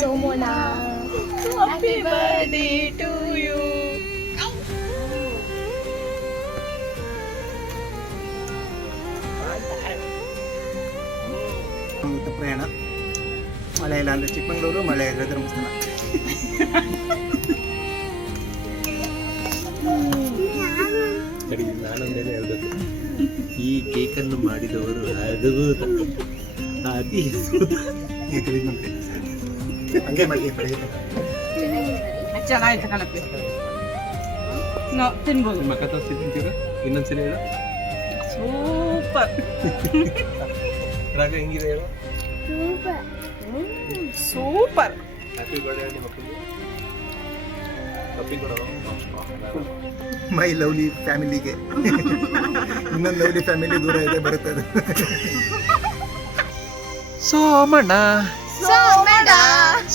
Somona, happy birthday to you. ಪ್ರಯಾಣ ಮಳೆ ಇಲ್ಲ ಅಂದರೆ ಚಿಕ್ಕಮಗಳೂರು, ಮಳೆ ಇಲ್ಲದ್ರೆ ಧರ್ಮಸ್ಥಳ. ನಾನೊಂದೇನೆ ಹೇಳ್ಬೇಕು, ಈ ಕೇಕನ್ನು ಮಾಡಿದವರು ಅದ್ಭುತ, ಅತಿ ಹಂಗೆ ಮಾಡಿ ಚೆನ್ನಾಗಿತ್ತು ಕಣಪ್ಪಿ. ನಾವು ತಿನ್ಬೋದು. ನಿಮ್ಮ ಕಥೆ ತಿಂತೀರ ಇನ್ನೊಂದ್ಸರಿ ಹೇಳು. ಸೂಪರ್. ರಾಗ ಹೆಂಗಿದೆ ಹೇಳು. ಸೂಪರ್. ಹ್ಯಾಪಿ ಬರ್ಡೇ ನಿಮ್ಮ ಮಕ್ಕಳಿಗೆ. ಕಪ್ಪಿ ಕೊಡೋ. ಮೈ ಲವ್ಲಿ ಫ್ಯಾಮಿಲಿಗೆ ಇನ್ನೊಂದು ಲವ್ಲಿ ಫ್ಯಾಮಿಲಿ ದೂರ ಇದೆ, ಬರುತ್ತದೆ. Somanna Somana,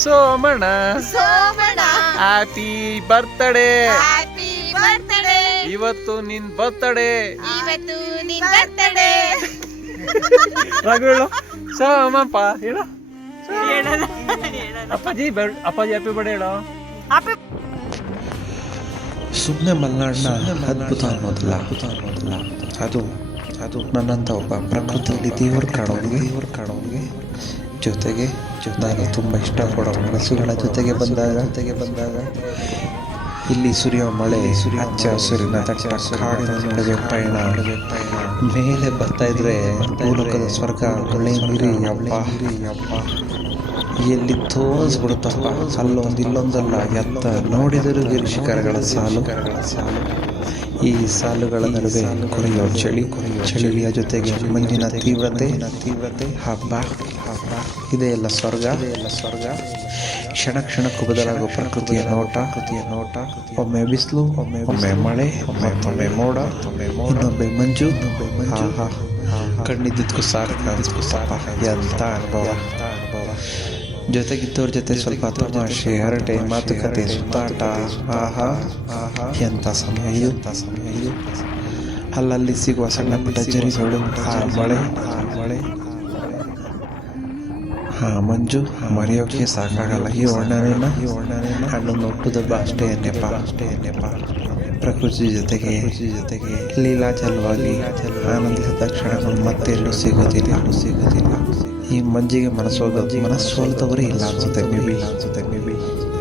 Somanna Somana, happy birthday. happy birthday. ಇವತ್ತು ನಿನ್ ಬರ್ತ್ಡೇ. ಇವತ್ತು ನಿನ್ birthday. ರಾಗ ಹೇಳು. ಸೋಮಪ್ಪ ಹೇಳು. ಅಪ್ಪಾಜಿ ಅಪ್ಪಾಜಿ ಹ್ಯಾಪಿ ಬರ್ಡೇ ಹೇಳು. ಸುಮ್ಮನೆ ಮಲ್ನಾಡಿನ ಅದ್ಭುತ ಅನ್ನೋದಿಲ್ಲ, ಅದು ಅದು ನನ್ನಂಥ ಒಬ್ಬ ಪ್ರಕೃತಿಯಲ್ಲಿ ದೇವರು ಕಾಣೋನಿಗೆ ಜೊತೆಗೆ ನಾನು ತುಂಬ ಇಷ್ಟಪಡೋ ಮನಸ್ಸುಗಳ ಜೊತೆಗೆ ಬಂದಾಗ ಇಲ್ಲಿ ಸುರಿಯೋ ಮಳೆ, ಹಚ್ಚ ಹಸುರಿನ ತಟ್ಟ ಕಾಡಿನ ನಡುವೆ ಪಯಣ, ಮೇಲೆ ಬರ್ತಾ ಇದ್ರೆ ಭೂಲೋಕದ ಸ್ವರ್ಗ, ಮಳೆ ನೀರಿ ಅಪ್ಪ ಎಲ್ಲಿ ತೋರಿಸ್ಬಿಡುತ್ತಪ್ಪ. ಅಲ್ಲೊಂದು ಇಲ್ಲೊಂದಲ್ಲ, ಎತ್ತ ನೋಡಿದರೂ ಗಿರಿ ಶಿಖರಗಳ ಸಾಲು. ಈ ಸಾಲುಗಳ ನಡುವೆ ಕೊರೆಯೋ ಚಳಿಯ ಜೊತೆಗೆ ಮಂಜಿನ ತೀವ್ರತೆ, ಹಬ್ಬ ಇದೆ ಎಲ್ಲ ಸ್ವರ್ಗ. ಕ್ಷಣ ಕ್ಷಣಕ್ಕೂ ಬದಲಾಗೋ ಪ್ರಕೃತಿಯ ನೋಟ. ಒಮ್ಮೆ ಬಿಸಿಲು, ಒಮ್ಮೆ ಮಳೆ, ಒಮ್ಮೆ ಮೋಡ, ಇನ್ನೊಮ್ಮೆ ಮಂಜು. ಕಣ್ಣಿದ್ದಕ್ಕೂ ಸಾಕು ಅನ್ಸ್ಬಿಟ್ಟಪ್ಪ. ಎಂತ ಅನುಭವ. ಜೊತೆಗಿದ್ದವ್ರ ಜೊತೆ ಸ್ವಲ್ಪ ತಮಾಷೆ, ಹರಟೆ, ಮಾತುಕತೆ, ಸುತ್ತಾಟ. ಆಹಾ ಎಂಥ ಸಮಯ ಇದು. ಅಲ್ಲಲ್ಲಿ ಸಿಗುವ ಸಣ್ಣ ಪುಟ್ಟ ಜರಿಗಳು, ಮಳೆ, ಮಂಜು ಮರೆಯೋಕೆ ಸಾಕಾಗಲ್ಲ. ಈ ವರ್ಣನೆನ ಹಣ್ಣು ಹುಟ್ಟುದಬ್ಬ ಅಷ್ಟೇ ಎನ್ನೆಪ್ಪ. ಪ್ರಕೃತಿ ಜೊತೆಗೆ ಲೀಲಾಜಲವಾಗಿ ಆನಂದಿಸಿದ ಕ್ಷಣಗಳು ಮತ್ತೆಲ್ಲೂ ಸಿಗೋದಿಲ್ಲ. ಈ ಮಂಜಿಗೆ ಮನಸ್ಸೋಲ್ದವರೇ ಇಲ್ಲ ಅನ್ಸುತ್ತೆ ಮೇ ಬಿ.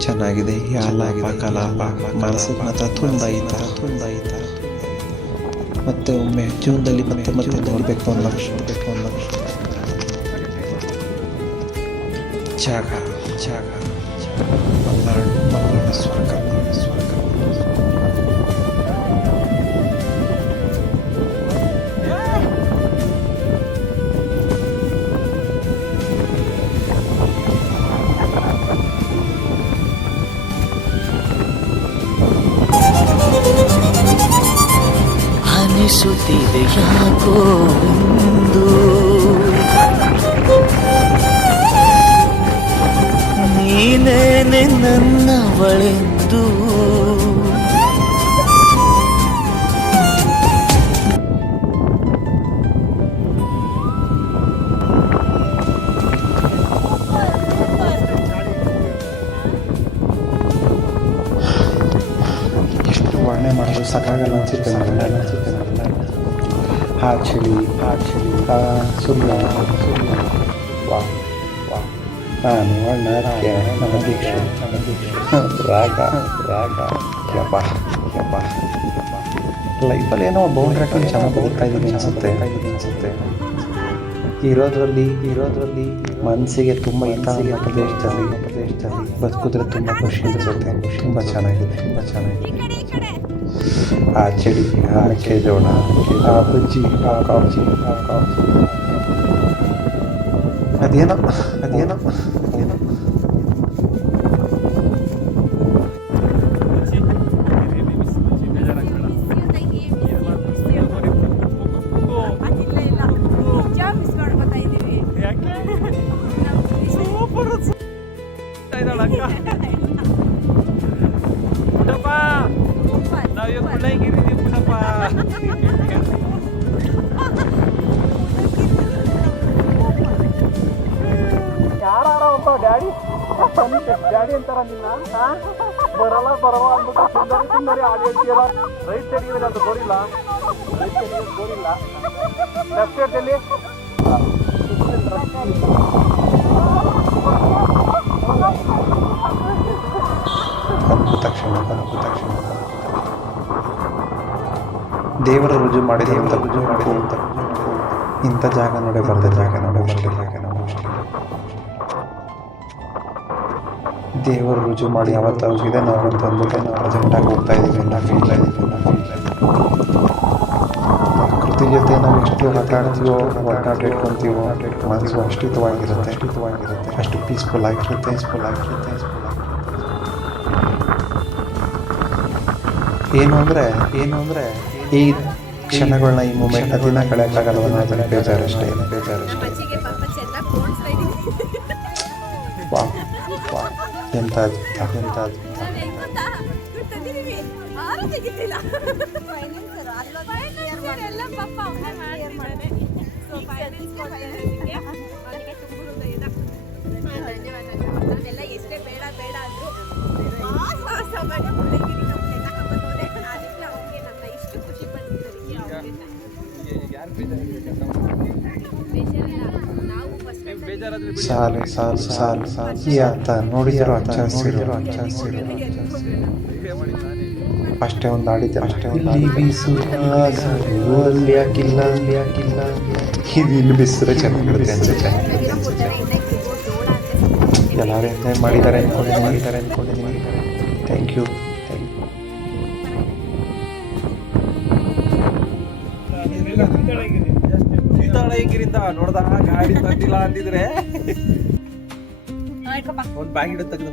ಚೆನ್ನಾಗಿದೆ ಈ ಆಲಾಪ ಕಲಾಪ, ಮನಸ್ಸಿಗೆ ಮಾತ್ರ ತುಂದಾಯಿತ. ಮತ್ತೆ ಒಮ್ಮೆ ಜೀವನದಲ್ಲಿ ಮತ್ತೆ ನೋಡಬೇಕು ಅನ್ನೋ ಜಾಗ ಮಲ್ನಾಡು ಸ್ವರ್ಗ. ಅನಿಸುತ್ತಿದೆ ಯಾಕೋ ಎಂದು, ನೀನೇನೆ ನನ್ನವಳೆಂದು. ಎಷ್ಟು ವರ್ಣೆ ಮಾಡೋದು ಸಾಕಾಗಲ್ಲ ಅನಿಸುತ್ತೆ. ಆ ಚಳಿ, ಸುಳ್ಳು, ನಾನು ವರ್ಣಕ್ಕೆ ನನ್ನ ದೀಕ್ಷೆ, ರಾಗ ಯಪ್ಪ. ಲೈಫಲ್ಲಿ ಏನೋ ಬೌಂಡ್ರಿ ಹಾಕೊಂಡು ಚೆನ್ನಾಗಿ ಹೋಗ್ತಾ ಇದ್ದೀನಿ ಅನಿಸುತ್ತೆ. ಇರೋದ್ರಲ್ಲಿ ಮನಸ್ಸಿಗೆ ತುಂಬ ಹಿತ ಅನ್ನೋ ಪ್ರದೇಶದಲ್ಲಿ ಬದುಕಿದ್ರೆ ತುಂಬ ಖುಷಿ ಅನಿಸುತ್ತೆ. ತುಂಬ ಚೆನ್ನಾಗಿದೆ. ಆ ಚಳಿ, ಆ ಮೆಕ್ಕೆಜೋಳ, ಆ ಬಜ್ಜಿ, ಆ ಕಾಫಿ, ಅದೇನೋ ನಾವ್ ಡ್ಯಾಡಿ ಅಂತಾರ ನಿನ್ನ ಬರಲ್ಲ ಬರಲ್ಲ ಅಂದ್ಬಿಟ್ಟು ಸುಂದರಿ ಸುಂದರಿ ಹಾಡು ಹೇಳ್ತೀಯಲ್ಲ. ರೈಟ್ ಸೈಡ್ ಇದೆ ಅದು ಗೋರಿಲ್ಲ, ರೈಟ್ ಸೈಡ್ ಇದೆ ಗೋರಿಲ್ಲ, ಲೆಫ್ಟ್ ಸೈಡಲ್ಲಿ ಅದ್ಭುತ ಕ್ಷಣ, ಅದ್ಭುತ ಕ್ಷಣ. ದೇವರ ರುಜು ಮಾಡಿದ ಇಂಥ ಜಾಗ ನೋಡೇ ಬರ್ದೆ, ಜಾಗ ನೋಡೇ ಬರ್ದೆ. ದೇವರು ರುಜು ಮಾಡಿ ಯಾವತ್ತಾಗಿದೆ ನಾವು ಅಂತ ಅಂದ್ಬಿಟ್ಟು ನಾವು ಪ್ರೆಸೆಂಟಾಗಿ ಹೋಗ್ತಾ ಇದ್ದೀವಿ ಅನ್ನೋ ಫೀಲ್ ಪ್ರಕೃತಿ ಜೊತೆ ನಾವು ಎಷ್ಟು ಆಟಾಡ್ತೀವೋ ಒಟ್ಟಾಟ ಇಟ್ಕೊತೀವೋ ಮನಸ್ಸು ಅಷ್ಟು ಹಿತವಾಗಿರುತ್ತೆ, ಅಷ್ಟು ಪೀಸ್ಫುಲ್ ಆಗಿರುತ್ತೆ. ಏನು ಅಂದರೆ ಈ ಕ್ಷಣಗಳನ್ನ, ಈ ಮೂಮೆಂಟ್ ದಿನ ಕಳೆಯೋಕ್ಕಾಗಲ್ವ ಅನ್ನೋದನ್ನ ಬೇಜಾರಷ್ಟೇ. ವಾ ಎಂಥ ಅದ್ಭುತ. ಎಷ್ಟೇ ಬೇಡ ಬೇಡ ಅಂದ್ರು ಇಷ್ಟು ಖುಷಿ ಸಾಲು ಈ ಆತ ನೋಡಿದಿರೋ ಹಚ್ಚ ಹಸಿರು ಅಷ್ಟೇ ಒಂದು ಆಡಿದ್ದೆ, ಅಷ್ಟೇ ಇಲ್ಲಿ ಬೀಸು ಅಲ್ಲಿ ಯಾಕಿಲ್ಲ ಇದು ಇಲ್ಲಿ ಬಿಸಿದ್ರೆ ಚೆನ್ನಾಗಿರುತ್ತೆ ಅನ್ಸುತ್ತೆ. ಎಲ್ಲರೂ ಎಂಜಾಯ್ ಮಾಡಿದ್ದಾರೆ ಅನ್ಕೊಂಡಿದ್ದೀನಿ. Thank you. ಸೀತಾಳಗಿರಿಂದ ನೋಡ್ದ ಗಾಡಿ ತಂದಿಲ್ಲ ಅಂತಿದ್ರೆ ಒಂದು ಬ್ಯಾಗ್ ಇಡ ತೆಗೆದು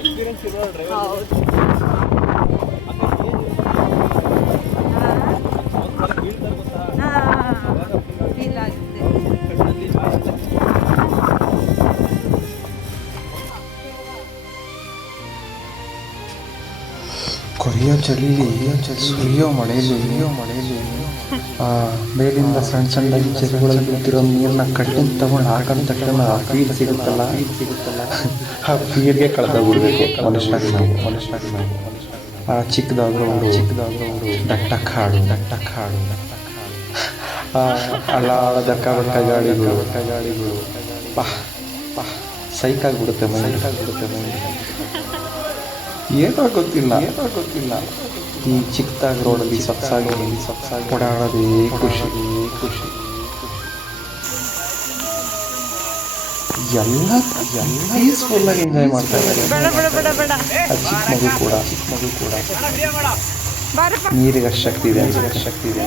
ಎಕ್ಸ್ಪೀರಿಯನ್ಸ್ ಇರೋ ಡ್ರೈವರ್ ಕೊರಿಯೋ ಚಳಿಲಿ ಸುರಿಯೋ ಮಳೆಯಲ್ಲಿ ಮೇಲಿಂದ ಸಣ್ಣ ಚೆರೆಗಳಲ್ಲಿ ಬಿದ್ದಿರೋ ನೀರನ್ನ ಕಣ್ಣಿಂದ ತಗೊಂಡು ಹಾಕೊಂಡು ತಕ್ಷಣ ಆ ಫೀಲ್ ಸಿಗುತ್ತಲ್ಲ, ಆ ಫೀಲ್ಗೆ ಕಳೆದೋಗ್ಬಿಡ್ಬೇಕು ಮನುಷ್ಯನಾಗಿ ನಾವು. ಆ ಚಿಕ್ಕದಾದ್ರೂ ದಟ್ಟ ಕಾಡು ಅಲ್ಲಾದ ಕವಟ ಗಾಡಿಗಳು ಸೈಕಾಗ್ಬಿಡುತ್ತೆ ಮೈಂಡ್. ಏನೋ ಗೊತ್ತಿಲ್ಲ ಈ ಚಿಕ್ಕದಾಗಿ ರೋಡಲ್ಲಿ ಸೊಕ್ಸಾಗಿ ಓಡಾಡೋದೇ ಖುಷಿ. ಎಲ್ಲ ಪೀಸ್ಫುಲ್ಲಾಗಿ ಎಂಜಾಯ್ ಮಾಡ್ತಾ ಇದ್ದಾರೆ. ಆ ಚಿಕ್ಕ ಮಗು ಕೂಡ ನೀರಿಗೆ ಅಷ್ಟು ಶಕ್ತಿ ಇದೆ.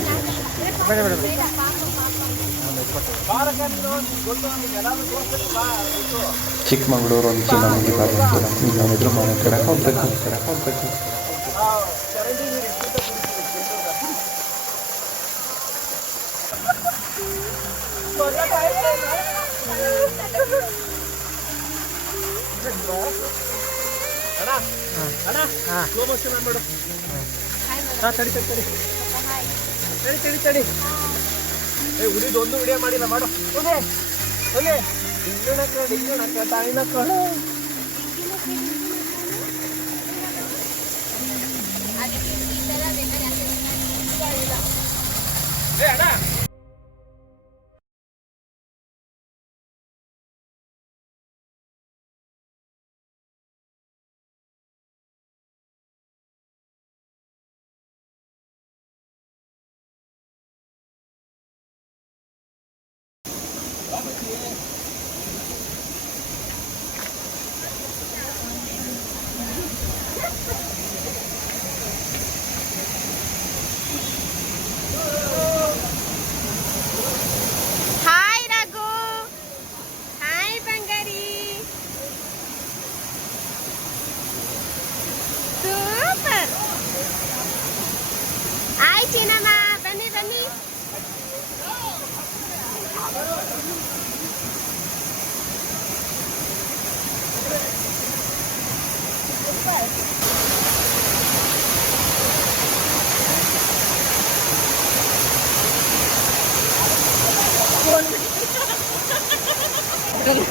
ಚಿಕ್ಕಮಗಳೂರು ಒಂದು ಚಿನ್ನ ಮುಗಿಬಾರ್ದು. ಈಗ ಎದುರು ಮನೆ ಕಡೆ ಹೋಗ್ಬೇಕು. ಉಳಿದು ಒಂದು ವಿಡಿಯೋ ಮಾಡಿಲ್ಲ ಮಾಡು. ಬಿಟ್ರಲ್ಲ